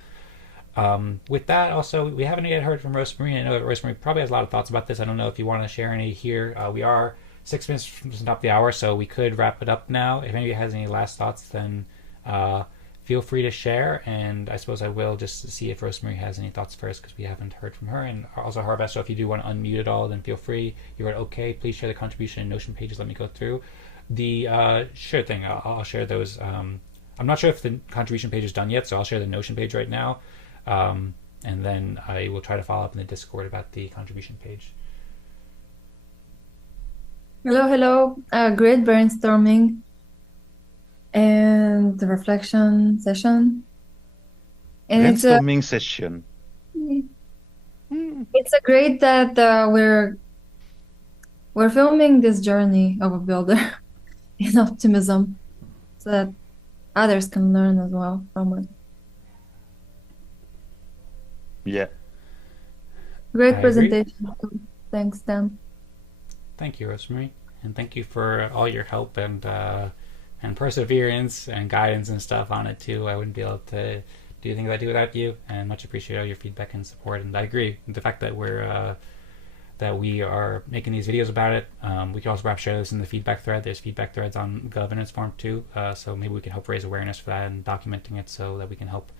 With that, also, we haven't yet heard from Rosmari. I know that Rosmari probably has a lot of thoughts about this. I don't know if you want to share any here. We are 6 minutes from the top of the hour, so we could wrap it up now. If anybody has any last thoughts, then feel free to share. And I suppose I will just see if Rosmari has any thoughts first, because we haven't heard from her. And also Harvest, so if you do want to unmute at all, then feel free. You're at OK. Please share the contribution and Notion pages. Let me go through. The sure thing. I'll share those. I'm not sure if the contribution page is done yet, so I'll share the Notion page right now. And then I will try to follow up in the Discord about the contribution page. Hello. Great brainstorming and the reflection session. And brainstorming session. It's a great that we're filming this journey of a builder in optimism, so that others can learn as well from it. Yeah. Great presentation. Thanks, Dan. Thank you, Rosmari, and thank you for all your help and perseverance and guidance and stuff on it too. I wouldn't be able to do things I do without you, and much appreciate all your feedback and support. And I agree with the fact that we are making these videos about it. We can also perhaps share this in the feedback thread. There's feedback threads on governance forum too, so maybe we can help raise awareness for that and documenting it so that we can help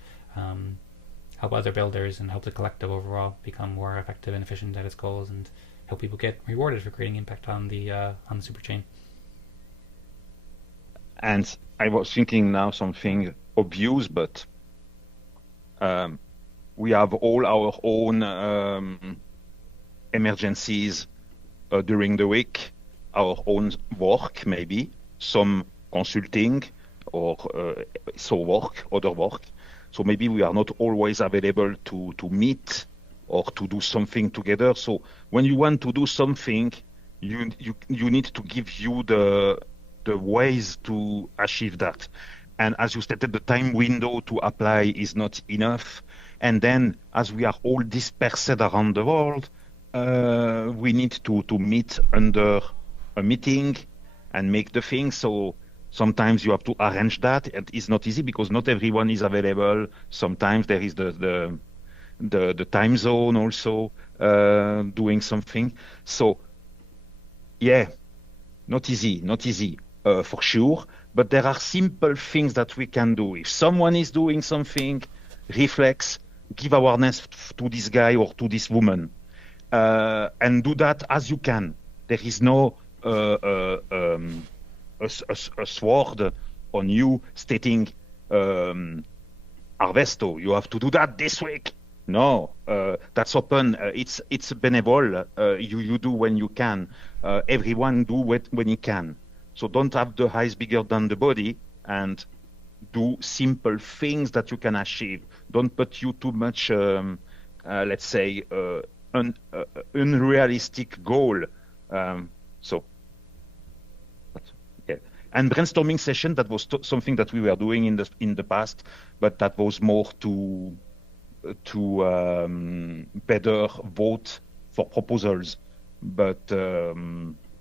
help other builders and help the collective overall become more effective and efficient at its goals, and help people get rewarded for creating impact on the Superchain. And I was thinking now something obvious, but we have all our own emergencies during the week, our own work, maybe some consulting or other work. So maybe we are not always available to meet or to do something together. So when you want to do something, you need to give you the ways to achieve that. And as you stated, the time window to apply is not enough. And then, as we are all dispersed around the world, we need to meet under a meeting and make the thing. So sometimes you have to arrange that. It is not easy because not everyone is available. Sometimes there is the time zone also doing something. So yeah, not easy for sure. But there are simple things that we can do. If someone is doing something, reflex, give awareness to this guy or to this woman, and do that as you can. There is no a sword on you stating, Arvesto, you have to do that this week. No, that's open. It's benevol. You do when you can. Everyone do when he can. So don't have the eyes bigger than the body, and do simple things that you can achieve. Don't put you too much, let's say, unrealistic goal. So, yeah. And brainstorming session, that was something that we were doing in the past, but that was more to better vote for proposals. But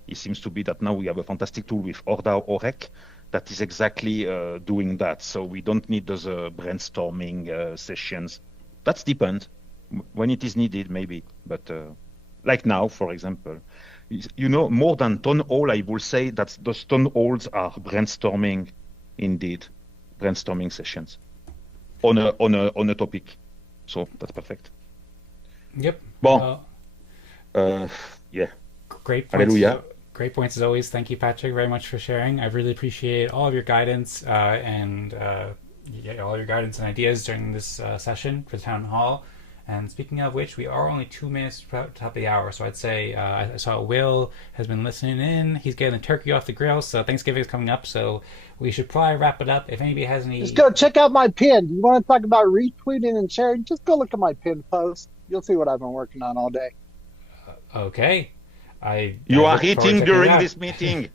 it seems to be that now we have a fantastic tool with Orda Orec that is exactly doing that. So we don't need those brainstorming sessions. That's depend when it is needed, maybe. But like now, for example, you know, more than town hall, I will say that those town halls are brainstorming, indeed, brainstorming sessions on a topic. So that's perfect. Yep. Bon. Yeah. Great points. Hallelujah. Great points as always. Thank you, Patrick, very much for sharing. I really appreciate all of your guidance and all your guidance and ideas during this session for the town hall. And speaking of which, we are only 2 minutes to top of the hour, so I'd say I saw Will has been listening in. He's getting the turkey off the grill, so Thanksgiving is coming up, so we should probably wrap it up. If anybody has any... Just go check out my pin. You want to talk about retweeting and sharing? Just go look at my pin post. You'll see what I've been working on all day. Okay. You are eating during this meeting.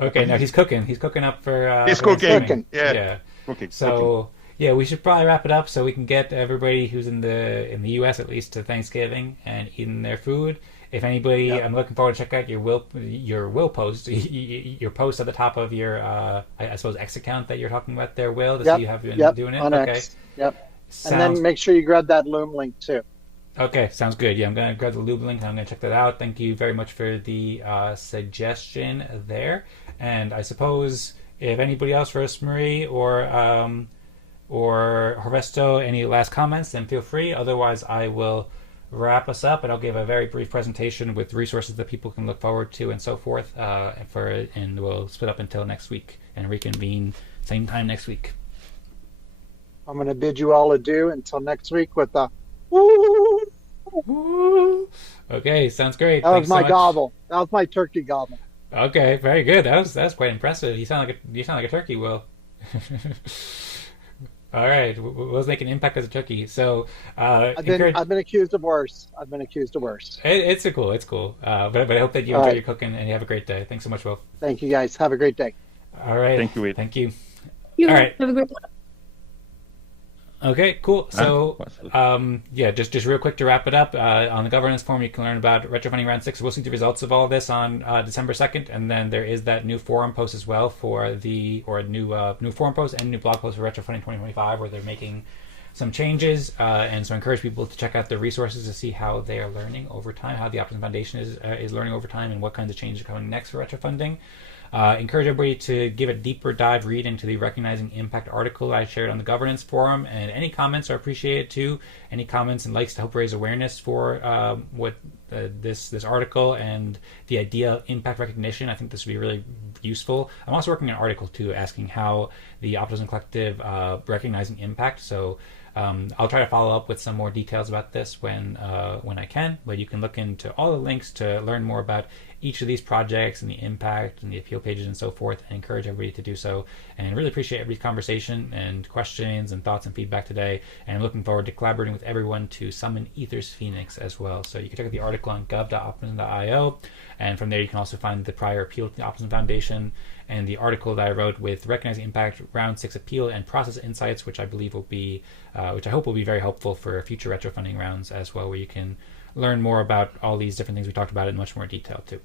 Okay, no, he's cooking. He's cooking up for... he's for cooking. Yeah. Cooking. So... Yeah, we should probably wrap it up so we can get everybody who's in the U.S. at least to Thanksgiving and eating their food. If anybody, I'm looking forward to check out your will post, your post at the top of your I suppose X account that you're talking about there, Will, to see you have been doing it. On Okay. X. Yep. And then make sure you grab that Loom link too. Okay, sounds good. Yeah, I'm gonna grab the Loom link and I'm gonna check that out. Thank you very much for the suggestion there. And I suppose if anybody else, Rosmari or Hernesto, any last comments, then feel free. Otherwise, I will wrap us up, and I'll give a very brief presentation with resources that people can look forward to and so forth. And we'll split up until next week and reconvene same time next week. I'm going to bid you all adieu until next week with the woo. Okay, sounds great. That Thanks was my so gobble. That was my turkey gobble. Okay, very good. That's quite impressive. You sound like a turkey, Will. All right, Will's making an impact as a turkey. So I've been accused of worse. It's cool. But I hope that you enjoy your cooking and you have a great day. Thanks so much, Will. Thank you, guys. Have a great day. All right. Thank you. Thank you. All right. Have a great one. Okay, cool. So, just real quick to wrap it up. On the governance forum, you can learn about retrofunding round 6. We'll see the results of all this on December 2nd, and then there is that new forum post as well for new forum post and new blog post for retrofunding 2025, where they're making some changes. And so I encourage people to check out the resources to see how they are learning over time, how the Optimism Foundation is learning over time, and what kinds of changes are coming next for retrofunding. Encourage everybody to give a deeper dive read into the Recognizing Impact article I shared on the governance forum, and any comments are appreciated too. Any comments and likes to help raise awareness for what this article and the idea of impact recognition. I think this would be really useful. I'm also working on an article too, asking how the Optimism Collective recognizing impact. So I'll try to follow up with some more details about this when I can. But you can look into all the links to learn more about each of these projects and the impact and the appeal pages and so forth, and encourage everybody to do so. And really appreciate every conversation and questions and thoughts and feedback today. And I'm looking forward to collaborating with everyone to summon Ether's Pheonix as well. So you can check out the article on gov.optimism.io, and from there you can also find the prior appeal to the Optimism Foundation and the article that I wrote with Recognizing Impact Round 6 Appeal and Process Insights, which I believe will be, which I hope will be very helpful for future retrofunding rounds as well, where you can learn more about all these different things we talked about in much more detail too.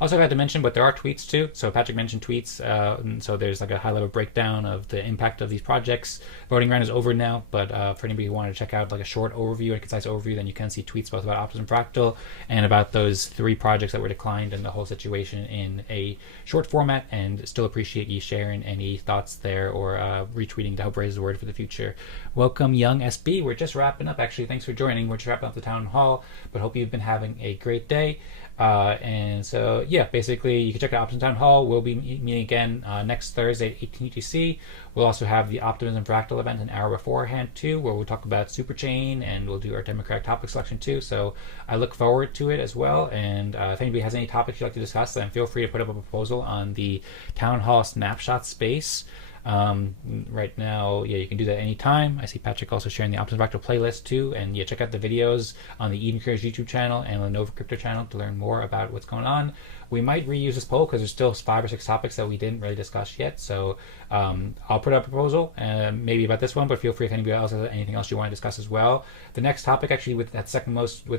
Also, I had to mention, but there are tweets too. So Patrick mentioned tweets. And so there's like a high-level breakdown of the impact of these projects. Voting round is over now, but for anybody who wanted to check out like a short overview, a concise overview, then you can see tweets both about Optimism Fractal and about those 3 projects that were declined and the whole situation in a short format. And still appreciate you sharing any thoughts there or retweeting to help raise the word for the future. Welcome, Young SB. We're just wrapping up. Actually, thanks for joining. We're just wrapping up the town hall, but hope you've been having a great day. And so, yeah, basically, you can check out Optimism Town Hall. We'll be meeting again next Thursday at 18 UTC. We'll also have the Optimism Fractal event an hour beforehand, too, where we'll talk about Superchain, and we'll do our democratic topic selection, too. So I look forward to it as well. And if anybody has any topics you'd like to discuss, then feel free to put up a proposal on the Town Hall Snapshot space. Right now, yeah, you can do that anytime. I see Patrick also sharing the Optimism Fractal playlist too, and yeah, check out the videos on the Eden Cares YouTube channel and the Nova Crypto channel to learn more about what's going on. We might reuse this poll because there's still 5 or 6 topics that we didn't really discuss yet. So I'll put up a proposal, maybe about this one, but feel free if anybody else has anything else you want to discuss as well. The next topic, actually, with the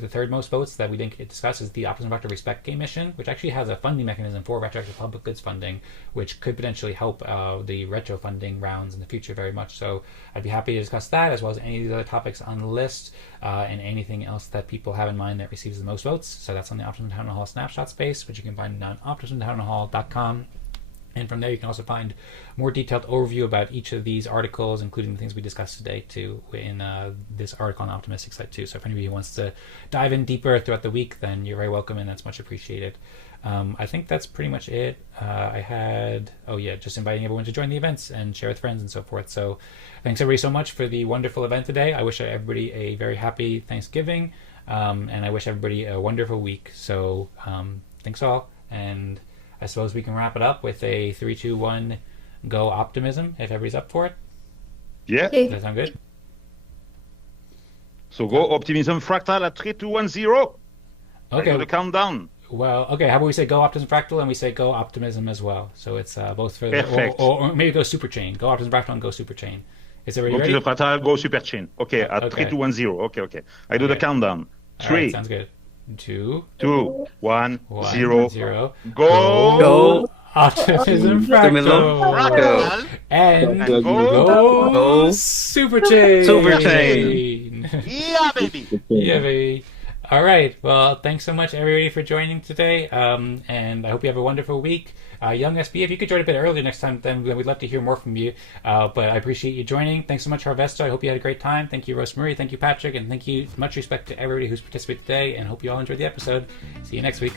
third most votes that we didn't get discussed, is the Optimism Fractal Respect Game mission, which actually has a funding mechanism for retroactive public goods funding, which could potentially help the retro funding rounds in the future very much. So I'd be happy to discuss that, as well as any of the other topics on the list, and anything else that people have in mind that receives the most votes. So that's on the Optimism Town Hall Snapshot space, which you can find on optimismtownhall.com. And from there, you can also find more detailed overview about each of these articles, including the things we discussed today, too, in this article on the Optimistic site, too. So if anybody wants to dive in deeper throughout the week, then you're very welcome, and that's much appreciated. I think that's pretty much it. Just inviting everyone to join the events and share with friends and so forth. So thanks, everybody, so much for the wonderful event today. I wish everybody a very happy Thanksgiving, and I wish everybody a wonderful week. So thanks all, and I suppose we can wrap it up with a 3, 2, 1, go Optimism, if everybody's up for it. Yeah. Okay. Does that sound good? So go Optimism Fractal at 3, 2, 1, 0. Okay. I do the countdown. Well, okay, how about we say go Optimism Fractal and we say go Optimism as well. So it's both for Perfect. or maybe go Superchain. Go Optimism Fractal and go Superchain. Is everybody ready? Optimism Fractal, go Superchain. Okay, at 3, 2, 1, 0. Okay. I do the countdown. All 3, right, sounds good. 2, 1, 1, 0. 0. Go Optimism Fractal. And go Superchain. Yeah, baby. Yeah, baby. All right. Well, thanks so much, everybody, for joining today. And I hope you have a wonderful week. Young SB, if you could join a bit earlier next time, then we'd love to hear more from you. But I appreciate you joining. Thanks so much, Hernesto. I hope you had a great time. Thank you, Rosmari. Thank you, Patrick. And thank you, much respect to everybody who's participated today. And hope you all enjoyed the episode. See you next week.